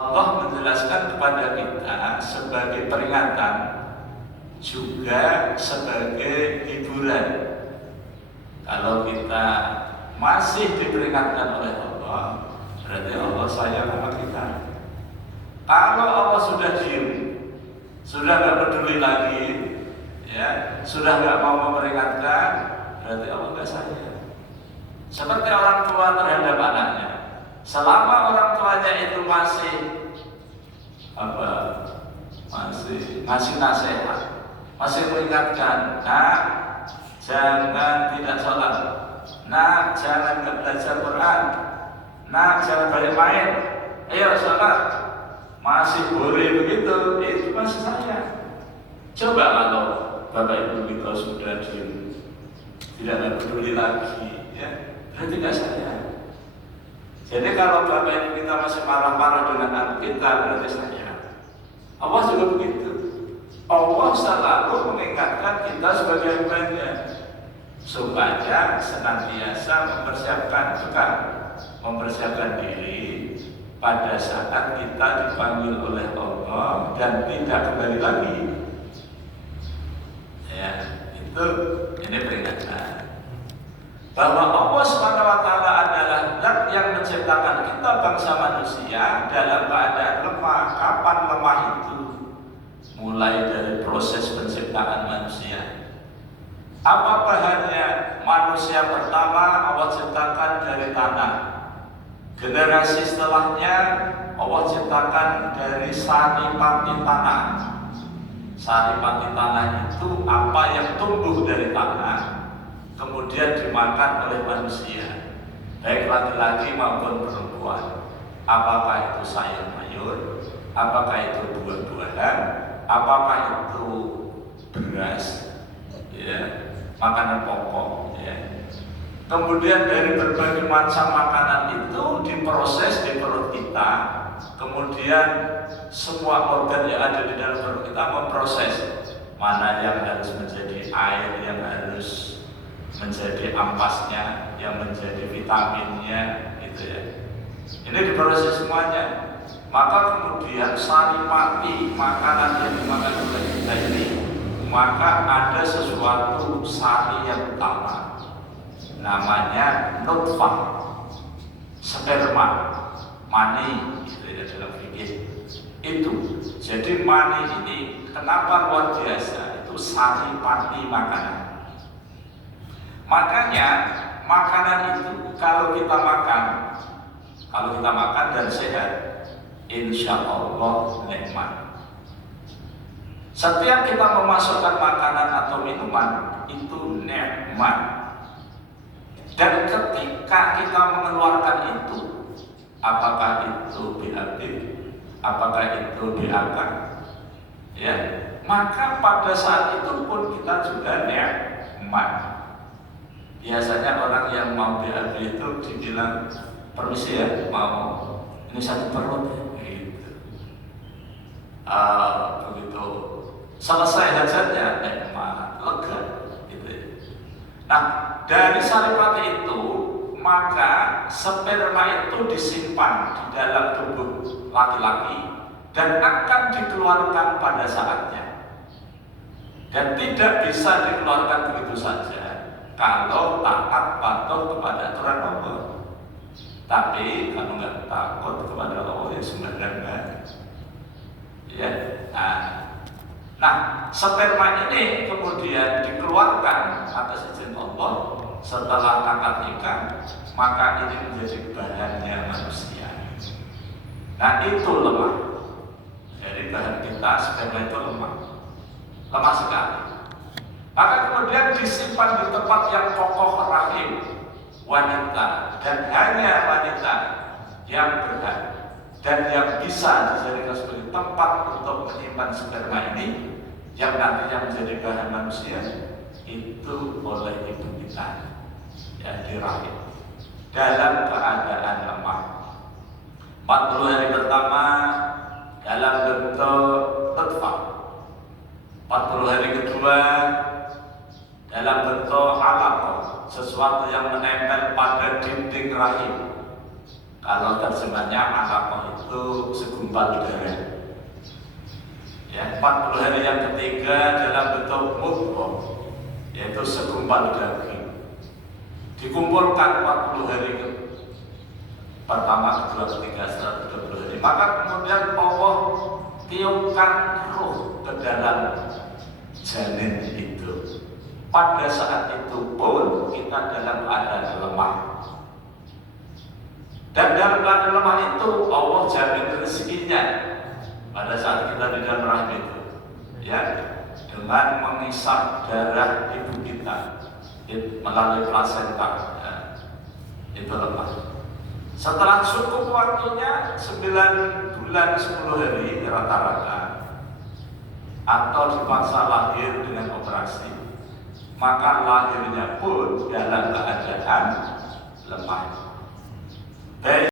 Allah menjelaskan kepada kita sebagai peringatan juga sebagai hiburan. Kalau kita masih diperingatkan oleh Allah, berarti Allah sayang sama kita. Kalau Allah sudah diam, sudah nggak peduli lagi, ya, sudah nggak mau memperingatkan, berarti Allah nggak sayang. Seperti orang tua terhadap anaknya, selama orang tuanya itu masih masih nasihat, masih meringatkan, nak jangan tidak sholat, nak jangan nggak belajar Quran, nak jangan banyak main, ayo sholat, masih boleh begitu, itu masih sayang. Coba kalau bapak ibu kita sudah diam, tidak peduli lagi, ya, berarti nggak sayang. Jadi kalau bapak ibu kita masih marah-marah dengan anak kita, berarti sayang. Allah juga begitu. Allah selalu mengingatkan kita sebagai hambanya supaya senantiasa mempersiapkan diri pada saat kita dipanggil oleh Allah dan tidak kembali lagi. Ya, ini peringatan bahwa Allah SWT adalah zat yang menciptakan kita bangsa manusia dalam keadaan lemah. Kapan lemah itu? Mulai dari proses penciptaan manusia. Apa bahannya? Manusia pertama Allah ciptakan dari tanah. Generasi setelahnya Allah ciptakan dari saripati tanah. Saripati tanah itu apa yang tumbuh dari tanah, kemudian dimakan oleh manusia, baik laki-laki maupun perempuan. Apakah itu sayur mayur, apakah itu buah-buahan, apakah itu beras, ya, makanan pokok, ya. Kemudian dari berbagai macam makanan itu diproses di perut kita, kemudian semua organ yang ada di dalam perut kita memproses mana yang harus menjadi air, yang harus menjadi ampasnya, yang menjadi vitaminnya, gitu ya. Ini diproses semuanya. Maka kemudian saripati makanan yang dimakan oleh kita ini, maka ada sesuatu sari yang utama, namanya nutfah, sperma, mani, gitu ya dalam fikih. Itu. Jadi mani ini kenapa luar biasa? Itu saripati makanan. Makanya makanan itu kalau kita makan dan sehat, insya Allah nikmat. Setiap kita memasukkan makanan atau minuman itu nikmat. Dan ketika kita mengeluarkan itu, apakah itu BAB, apakah itu BAK, ya, maka pada saat itu pun kita juga nikmat. Biasanya orang yang mau BAB itu dibilang, permisi ya, mau ini satu perut ya, gitu. Begitu selesai hajatnya, nikmat, lega, gitu ya. Nah, dari saripati itu, maka sperma itu disimpan di dalam tubuh laki-laki dan akan dikeluarkan pada saatnya. Dan tidak bisa dikeluarkan begitu saja kalau taat patuh kepada aturan Allah. Tapi kalau nggak takut kepada Allah ya sembarangan. Ya. Nah, sperma ini kemudian dikeluarkan atas izin Allah setelah akad nikah, maka ini menjadi bahannya manusia. Nah, itu lemah. Jadi bahan kita sperma itu lemah sekali. Maka kemudian disimpan di tempat yang kokoh rahim wanita, dan hanya wanita yang berhak dan yang bisa dijadikan sebagai tempat untuk menyimpan sperma ini yang nantinya menjadi bahan manusia itu oleh ibu kita yang di rahim dalam keadaan lemah. 40 hari pertama dalam bentuk nutfah, 40 hari kedua dalam bentuk alaqah, sesuatu yang menempel pada dinding rahim. Kalau terjemahnya alaqah itu segumpal darah. Ya, 40 hari yang ketiga dalam bentuk mudghah, yaitu segumpal daging. Dikumpulkan 40 hari pertama, kedua, ketiga, setelah 30 hari. Maka kemudian Allah tiupkan ruh ke dalam janin itu. Pada saat itu pun kita dalam keadaan lemah. Dan dalam keadaan lemah itu Allah jamin rezekinya pada saat kita di dalam rahim itu, ya, dengan mengisap darah ibu kita melalui plasenta, ya, itu lemah. Setelah cukup waktunya 9 bulan 10 hari rata-rata, atau dipaksa lahir dengan operasi, maka lahirnya pun dalam keadaan lemah. Baik